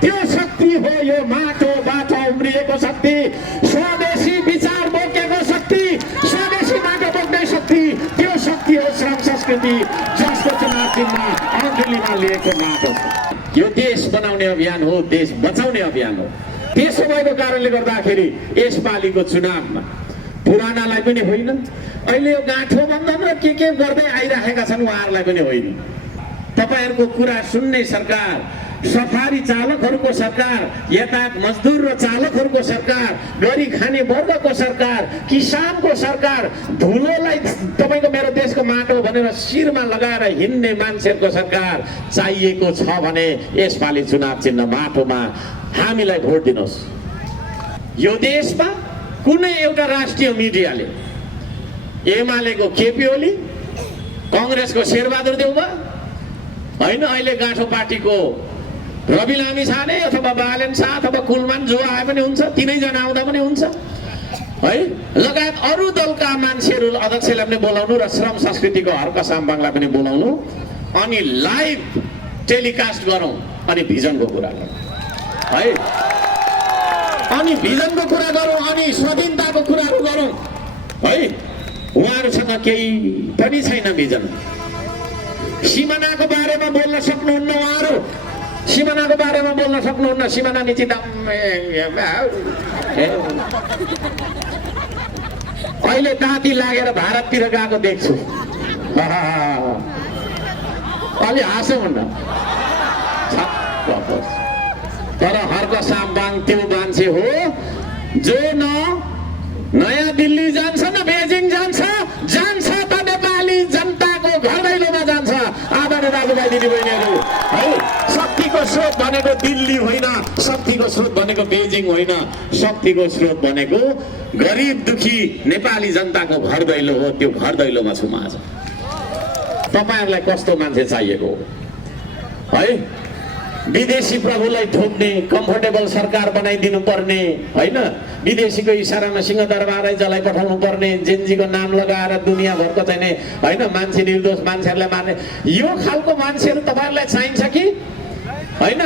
त्यो शक्ति हो यो माटोबाट उम्रिएको शक्ति, स्वदेशी विचार बोकेको शक्ति, स्वदेशी माटो बोक्ने शक्ति। त्यो शक्ति हो श्रम संस्कृति, जसको चुनाव चिन्ह औँलीमा लिएको माटो। यो देश बनाउने अभियान हो, देश बचाउने अभियान हो। त्यसो भएको कारणले गर्दाखेरि यसपालिको चुनावमा पुरानालाई पनि होइन, अहिले यो गाँठो बन्धन र के गर्दै आइराखेका छन् उहाँहरूलाई पनि होइन। तपाईहरुको कुरा सुन्ने सरकार, सफारी चालकहरूको सरकार, यातायात मजदुर र चालकहरूको सरकार, गरी खाने वर्गको सरकार, किसानको सरकार, धुलोलाई तपाईको मेरो देशको माटो भनेर शिरमा लगाएर हिँड्ने मान्छेहरूको सरकार चाहिएको छ भने यसपालि चुनाव चिन्ह माटोमा हामीलाई भोट दिनुहोस्। यो देशमा कुनै एउटा राष्ट्रिय मिडियाले एमालेको केपी ओली, कांग्रेसको शेरबहादुर देउवा होइन, अहिले गाँठो पार्टीको रवि लामिछाने अथवा बालेन शाह अथवा कुलमान जो आए पनि हुन्छ, तीनैजना आउँदा पनि हुन्छ है, लगायत अरू दलका मान्छेहरू अध्यक्षलाई पनि बोलाउनु र श्रम संस्कृतिको हर्क साम्बाङलाई पनि बोलाउनु, अनि लाइभ टेलिकास्ट गरौँ, अनि भिजनको कुरा गरौँ है, अनि भिजनको कुरा गरौँ, अनि स्वाधीनताको कुराहरू गरौँ है। उहाँहरूसँग केही पनि छैन भिजन। सिमानाको बारेमा बोल्न सक्नुहुन्न उहाँहरू, सिमानाको बारेमा बोल्न सक्नुहुन्न। सिमाना नीति अहिले ताती लागेर भारततिर गएको देख्छु। अलि हाँसौँ न। तर हर्क साम्बाङ त्यो मान्छे हो जो न नयाँ दिल्ली जान्छ न बेजिङ जान्छ, जान्छ त नेपाली जनताको घर दैलोमा जान्छ। आदरणीय दाजुभाइ दिदीबहिनीहरू है, शक्तिको स्रोत भनेको दिल्ली होइन, शक्तिको स्रोत भनेको बेजिङ होइन, शक्तिको स्रोत भनेको गरिब दुखी नेपाली जनताको घर दैलो हो। त्यो घर दैलोमा छु म आज। तपाईहरुलाई कस्तो मान्छे चाहिएको हो है? विदेशी प्रभुलाई ठोक्ने, कम्फर्टेबल सरकार बनाइदिनु पर्ने होइन, विदेशीको इसारामा सिंहदरबारै जलाई पठाउनु पर्ने, जेन्जीको नाम लगाएर दुनियाँभरको चाहिने होइन, मान्छे निर्दोष मान्छेहरूलाई मार्ने, यो खालको मान्छेहरू तपाईहरुलाई चाहिन्छ कि होइन?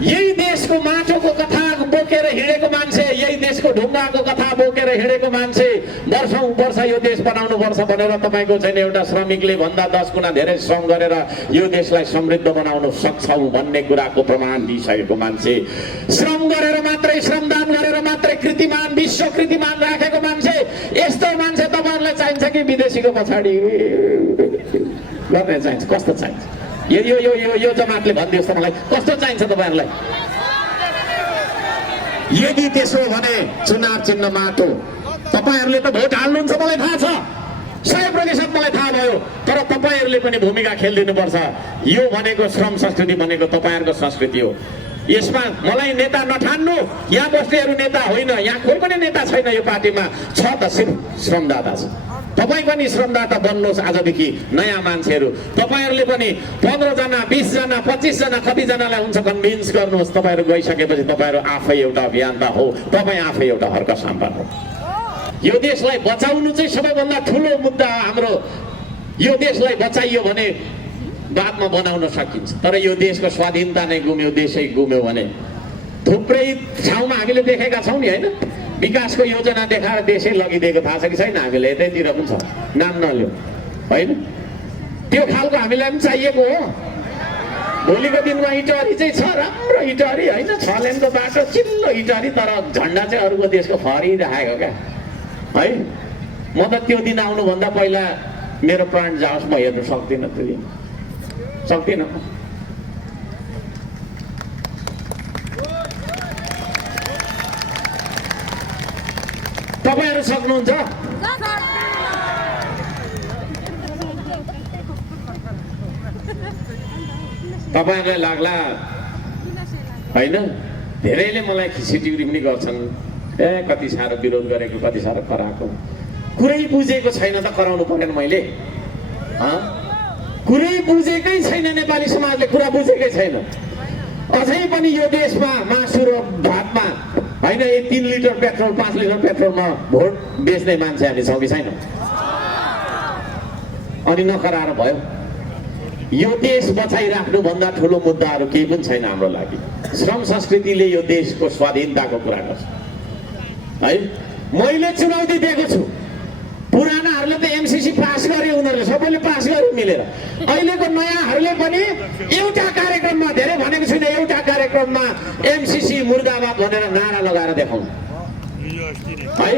यही देशको माटोको कथा बोकेर हिँडेको मान्छे, यही देशको ढुङ्गाको कथा बोकेर हिँडेको मान्छे, वर्षौं वर्ष यो देश बनाउनु पर्छ भनेर तपाईको चाहिँ एउटा श्रमिकले भन्दा 10 गुणा धेरै श्रम गरेर यो देशलाई समृद्ध बनाउन सक्छौं भन्ने कुराको प्रमाण दिइसकेको मान्छे, श्रम गरेर मात्रै, श्रमदान गरेर मात्रै कीर्तिमान, विश्व कीर्तिमान राखेको मान्छे, यस्तो मान्छे तपाईहरुलाई चाहिन्छ कि विदेशीको पछाडी गर्ने चाहिन्छ? कस्तो चाहिन्छ? यो यो यो यो यो जमातले भनिदियोस् त मलाई, कस्तो चाहिन्छ तपाईहरुलाई? यदि त्यसो भने चुनाव चिन्ह माटो। तपाईहरुले त भोट हाल्नुहुन्छ मलाई थाहा छ, 100% मलाई थाहा भयो, तर तपाईहरुले पनि भूमिका खेलिदिनुपर्छ। यो भनेको श्रम संस्कृति भनेको तपाईहरुको संस्कृति हो। यसमा मलाई नेता नठान्नु, यहाँ बस्नेहरू नेता होइन, यहाँ कोही पनि नेता छैन यो पार्टीमा, छ त सिर्फ श्रमदाता छ। तपाई पनि श्रमदाता बन्नुहोस् आजदेखि, नयाँ मान्छेहरू तपाईहरुले पनि 15 जना, 20 जना, 25 जना, कति जनालाई हुन्छ कन्भिन्स गर्नुहोस्। तपाईहरु गइसकेपछि तपाईहरु आफै एउटा अभियन्ता हो, तपाई आफै एउटा हर्क साम्बाङ हो। यो देशलाई बचाउनु चाहिँ सबैभन्दा ठुलो मुद्दा हाम्रो। यो देशलाई बचाइयो भने बादमा बनाउन सकिन्छ, तर यो देशको स्वाधीनता नै गुम्यो, देशै गुम्यो भने थुप्रै ठाउँमा हामीले देखेका छौं नि होइन, विकासको योजना देखाएर देशै लगिदिएको थाहा छ कि छैन? हामीले यतैतिर पनि छ, नाम नलियो होइन। त्यो खालको हामीलाई पनि चाहिएको हो। भोलिको दिनमा इटहरी चाहिँ छ, राम्रो इटहरी होइन, 6 लेनको बाटो, चिल्लो इटहरी, तर झन्डा चाहिँ अरूको देशको फहरिरहेको क्या है। म त त्यो दिन आउनुभन्दा पहिला मेरो प्राण जाओस्, म हेर्नु सक्दिनँ, त्यो दिन सक्दिनँ। तपाईहरु सक्नुहुन्छ? तपाईहरुलाई लाग्ला होइन, धेरैले मलाई खिसिटिउरी पनि गर्छन्, ए कति साह्रो विरोध गरेको, कति साह्रो कराएको। कुरै बुझेको छैन त कराउनु पर्दैन मैले? कुरै बुझेकै छैन, नेपाली समाजले कुरा बुझेकै छैन। अझै पनि यो देशमा मासु र भातमा होइन, 3 लिटर पेट्रोल, 5 लिटर पेट्रोलमा भोट बेच्ने मान्छे हामी छौँ कि छैन? अनि नखराएर भयो यो देश बचाइराख्नुभन्दा ठुलो मुद्दाहरू केही पनि छैन हाम्रो लागि। श्रम संस्कृतिले यो देशको स्वाधीनताको कुरा गर्छ है। मैले चुनौती दिएको छु, पुरानाहरूले त एमसीसी पास गरे, उनीहरूले सबैले पास गरे मिलेर। अहिलेको नयाँहरूले पनि एउटा कार्यक्रममा, धेरै भनेको छुइनँ, एउटा कार्यक्रममा एमसीसी मुर्दाबाद भनेर नारा लगाएर देखाउनु है।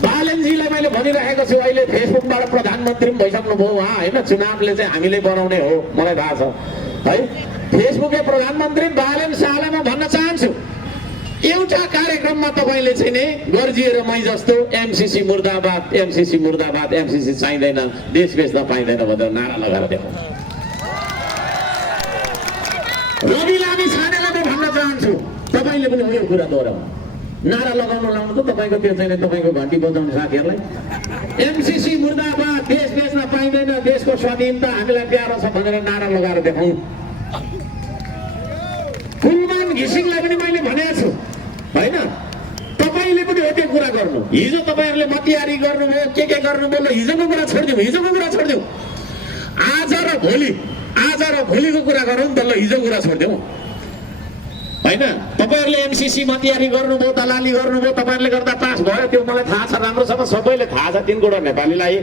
बालनजीलाई मैले भनिरहेको छु, अहिले फेसबुकबाट प्रधानमन्त्री पनि भइसक्नुभयो उहाँ होइन। चुनावले चाहिँ हामीले बनाउने हो, मलाई थाहा छ है। फेसबुकले प्रधानमन्त्री बालन शाहलाई म भन्न चाहन्छु, एउटा कार्यक्रममा तपाईँले चाहिँ नि गर्जिएर मै जस्तो एमसीसी मुर्दाबाद, एमसीसी मुर्दाबाद, एमसीसी चाहिँदैन, देश बेच्न पाइँदैन भनेर नारा लगाएर देखाउनु। रवि लामी छानेलाई म भन्न चाहन्छु, तपाईँले पनि यो कुरा दोहोऱ्याउनु। नारा लगाउनु त तपाईँको त्यो चाहिँ तपाईँको घन्टी बजाउने साथीहरूलाई एमसीसी मुर्दाबाद, देश बेच्न पाइँदैन, देशको स्वाधीनता हामीलाई प्यारो छ भनेर नारा लगाएर देखाउनु। कुलमान घिसिङलाई पनि मैले भनेको छु होइन, तपाईँले पनि हो त्यो कुरा गर्नु। हिजो तपाईँहरूले मतियारी गर्नुभयो, के गर्नुभयो, ल हिजोको कुरा छोडिदिउँ, हिजोको कुरा छोडिदिउँ। आज र भोलिको कुरा गरौँ त, ल हिजो कुरा छोडिदिउँ होइन। तपाईँहरूले एमसीसी मतियारी गर्नुभयो, दलाली गर्नुभयो, तपाईँहरूले गर्दा पास भयो, त्यो मलाई थाहा छ, राम्रोसँग सबैले थाहा छ 3 करोड नेपालीलाई।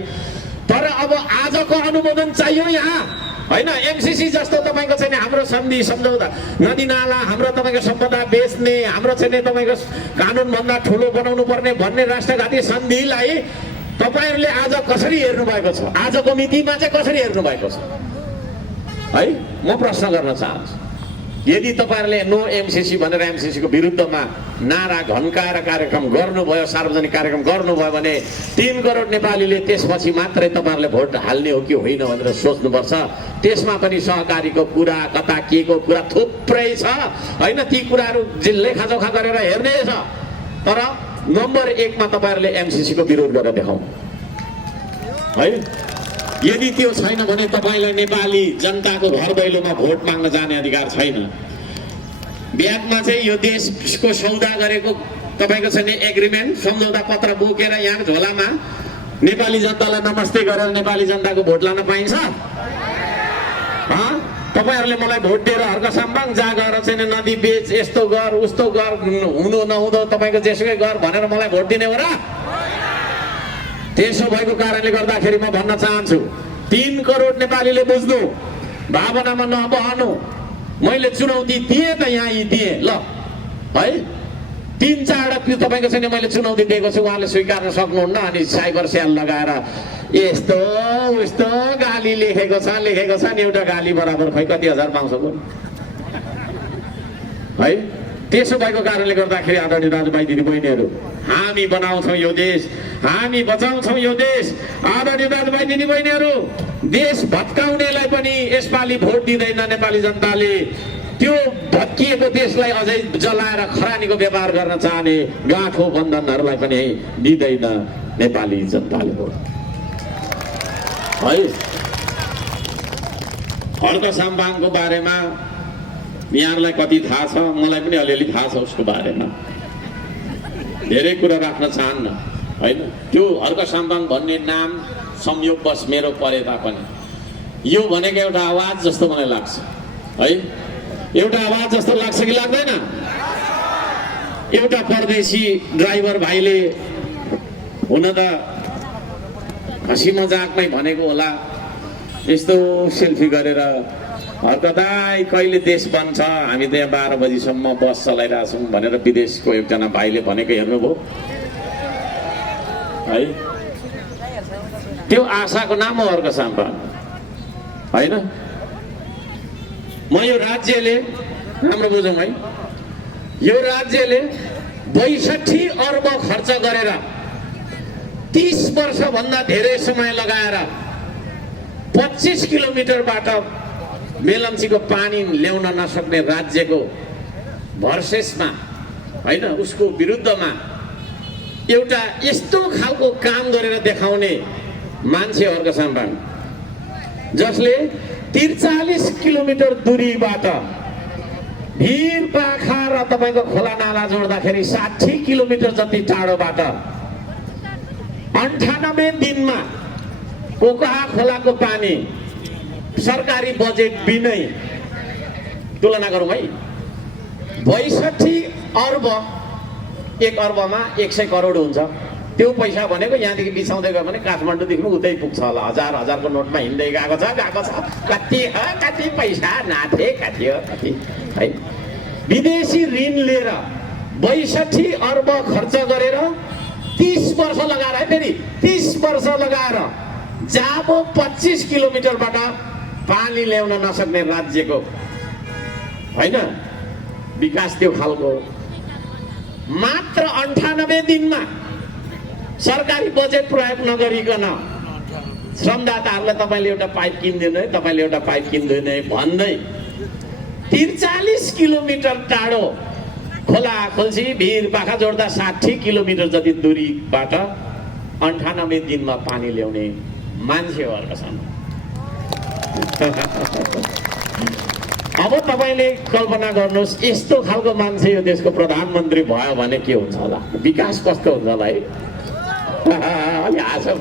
तर अब आजको अनुमोदन चाहियो यहाँ होइन। एमसीसी जस्तो तपाईँको चाहिँ हाम्रो सन्धि सम्झौता, नदी नाला हाम्रो तपाईँको सम्पदा बेच्ने, हाम्रो चाहिँ तपाईँको कानुनभन्दा ठुलो बनाउनु पर्ने भन्ने राष्ट्रघाती सन्धिलाई तपाईँहरूले आज कसरी हेर्नु भएको छ, आजको मितिमा चाहिँ कसरी हेर्नु भएको छ है। म प्रश्न गर्न चाहन्छु, यदि तपाईँहरूले नो एमसीसी भनेर एमसीसीको विरुद्धमा नारा घन्काएर कार्यक्रम गर्नुभयो, सार्वजनिक कार्यक्रम गर्नुभयो भने 3 करोड नेपालीले त्यसपछि मात्रै तपाईँहरूले भोट हाल्ने हो कि होइन भनेर सोच्नुपर्छ। त्यसमा पनि सहकारीको कुरा, कता के को कुरा थुप्रै छ होइन। ती कुराहरू लेखाजोखा गरेर हेर्ने छ। तर नम्बर 1 मा तपाईँहरूले एमसीसीको विरोध गरेर देखाउनु है। यदि त्यो छैन भने तपाईँलाई नेपाली जनताको घर दैलोमा भोट माग्न जाने अधिकार छैन। ब्यागमा चाहिँ यो देशको सौदा गरेको तपाईँको चाहिँ एग्रिमेन्ट, सम्झौता पत्र बोकेर यहाँ झोलामा नेपाली जनतालाई नमस्ते गरेर नेपाली जनताको भोट लान पाइन्छ? तपाईँहरूले मलाई भोट दिएर हर्क साम्बाङ जा गएर चाहिँ नदी बेच, यस्तो गर, उस्तो गर, हुँदो नहुँदो तपाईँको जेसुकै गर भनेर मलाई भोट दिने हो र? त्यसो भएको कारणले गर्दाखेरि म भन्न चाहन्छु, 3 करोड नेपालीले बुझ्नु, भावनामा नबहनु। मैले चुनौती दिएँ त यहाँ दिएँ ल है। 3-4 तपाईँको चाहिँ मैले चुनौती दिएको छु, उहाँले स्वीकार्न सक्नुहुन्न। अनि साइबर सेल लगाएर यस्तो उस्तो गाली लेखेको छ नि, एउटा गाली बराबर खै कति हजार पाउँछ है। त्यसो भएको कारणले गर्दाखेरि आदरणीय दाजुभाइ दिदीबहिनीहरू, हामी बनाउँछौँ यो देश, हामी बचाउँछौँ यो देश। आदरणीय दाजुभाइ दिदीबहिनीहरू, देश भत्काउनेलाई पनि यसपालि भोट दिँदैन नेपाली जनताले। त्यो भत्किएको देशलाई अझै जलाएर खरानीको व्यापार गर्न चाहने गाँठो बन्धनहरूलाई पनि दिँदैन नेपाली जनताले भोट है। हर्क साम्बाङको बारेमा यहाँहरूलाई कति थाहा छ, मलाई पनि अलिअलि थाहा छ उसको बारेमा, धेरै कुरा राख्न चाहन्न होइन। त्यो हर्क साम्बाङ भन्ने नाम संयोगवश मेरो परे तापनि यो भनेको एउटा आवाज जस्तो मलाई लाग्छ है। एउटा आवाज जस्तो लाग्छ कि लाग्दैन? एउटा परदेशी ड्राइभर भाइले हुन त हँसी मजाकमै भनेको होला, यस्तो सेल्फी गरेर, हर्क दाइ कहिले देश बन्छ, हामी त यहाँ 12 बजीसम्म बस चलाइरहेछौँ भनेर विदेशको एकजना भाइले भनेको हेर्नुभयो है। त्यो आशाको नाम हो हर्क साम्बाङ होइन। म यो राज्यले, राम्रो बुझौँ है, यो राज्यले 62 अर्ब खर्च गरेर 30 वर्षभन्दा धेरै समय लगाएर 25 किलोमिटरबाट मेलम्चीको पानी ल्याउन नसक्ने राज्यको भर्सेसमा होइन, उसको विरुद्धमा एउटा यस्तो खालको काम गरेर देखाउने मान्छे हर्क साम्बाङ, जसले 43 किलोमिटर दूरीबाट भिर पाखा र तपाईँको खोला नाला जोड्दाखेरि 60 किलोमिटर जति टाढोबाट 98 दिनमा पोखरा खोलाको पानी सरकारी बजेट बिनै तुलना गरौँ है। 62 अर्ब, 1 अर्बमा 100 करोड हुन्छ। त्यो पैसा भनेको यहाँदेखि बिसाउँदै गयो भने काठमाडौँदेखि उतै पुग्छ होला। हजारको नोटमा हिँड्दै गएको छ। कति पैसा नाथे कति हो कति है। विदेशी ऋण लिएर 62 अर्ब खर्च गरेर 30 वर्ष लगाएर है, फेरि 30 वर्ष लगाएर जाबो 25 किलोमिटरबाट पानी ल्याउन नसक्ने राज्यको होइन विकास त्यो खालको मात्र 98 दिनमा सरकारी बजेट प्रयोग नगरिकन श्रमदाताहरूलाई तपाईँले एउटा पाइप किन्दैन है, तपाईँले एउटा पाइप किन्दैन है भन्दै 43 किलोमिटर टाढो खोला खोल्सी भिर पाखा जोड्दा 60 किलोमिटर जति दूरीबाट 98 दिनमा पानी ल्याउने मान्छे हो अर्कोसँग। अब तपाईँले कल्पना गर्नुहोस् यस्तो खालको मान्छे यो देशको प्रधानमन्त्री भयो भने के हुन्छ होला, विकास कस्तो हुन्छ होला है। अलि हाँसौँ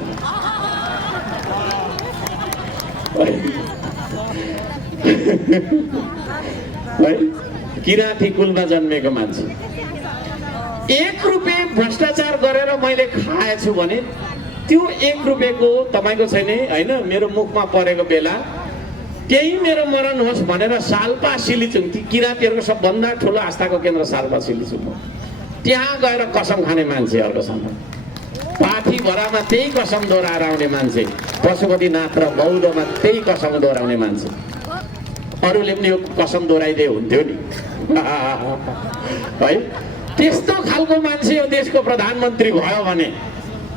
है। किराँती कुलमा जन्मेको मान्छे 1 रुपियाँ भ्रष्टाचार गरेर मैले खाएछु भने त्यो 1 रुपियाँको तपाईँको छैन होइन। मेरो मुखमा परेको बेला त्यही मेरो मरण होस् भनेर सालपा सिलिचुङ, किराँतीहरूको सबभन्दा ठुलो आस्थाको केन्द्र सालपा सिलिचुङ हो। त्यहाँ गएर कसम खाने मान्छे अर्कोसँग। पाठी भरामा त्यही कसम दोहोऱ्याएर आउने मान्छे, पशुपतिनाथ र बौद्धमा त्यही कसम दोहोऱ्याउने मान्छे। अरूले पनि यो कसम दोहोऱ्याइदिए हुन्थ्यो नि है। त्यस्तो खालको मान्छे यो देशको प्रधानमन्त्री भयो भने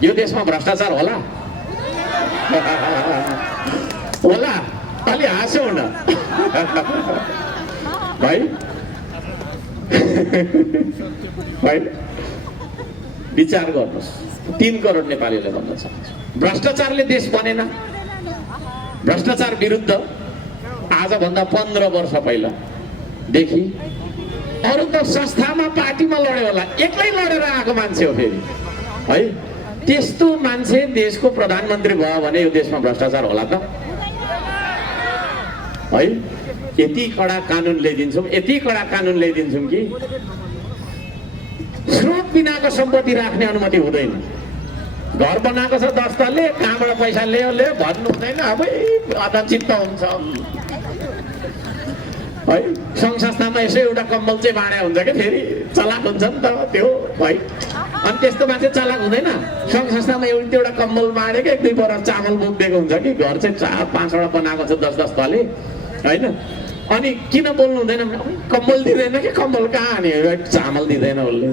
यो देशमा भ्रष्टाचार होला होला। अलि हाँसौँ न भाइ होइन। विचार गर्नुहोस्, 3 करोड नेपालीले भन्न चाहन्छु भ्रष्टाचारले देश बनेन। भ्रष्टाचार विरुद्ध आजभन्दा 15 वर्ष पहिलादेखि अरू त संस्थामा पार्टीमा लड्यो होला, एक्लै लडेर आएको मान्छे हो फेरि है। त्यस्तो मान्छे देशको प्रधानमन्त्री भयो भने यो देशमा भ्रष्टाचार होला त है। यति कडा कानुन ल्याइदिन्छौँ, यति कडा कानुन ल्याइदिन्छौँ कि स्रोत बिनाको सम्पत्ति राख्ने अनुमति हुँदैन। घर बनाएको छ 10 तले, कहाँबाट पैसा ल्यायो भन्नु हुँदैन। अब अदचित्त हुन्छ है। सङ्घ संस्थामा यसो एउटा कम्बल चाहिँ बाँडे हुन्छ कि फेरि चलाक हुन्छ नि त त्यो है। अनि त्यस्तो मान्छे चलाक हुँदैन। सङ्घ संस्थामा एउटा कम्बल बाँडे कि 1-2 बोरा चामल बोकिदिएको हुन्छ कि घर चाहिँ 4-5वटा बनाएको छ 10-10 तले होइन। अनि किन बोल्नु हुँदैन, कम्बल दिँदैन कि कम्बल कहाँ अनि चामल दिँदैन उसले।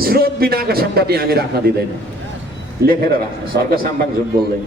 स्रोत बिनाको सम्पत्ति हामी राख्न दिँदैन, लेखेर राख्छ। सर्क साम्बाङ झुट बोल्दैन।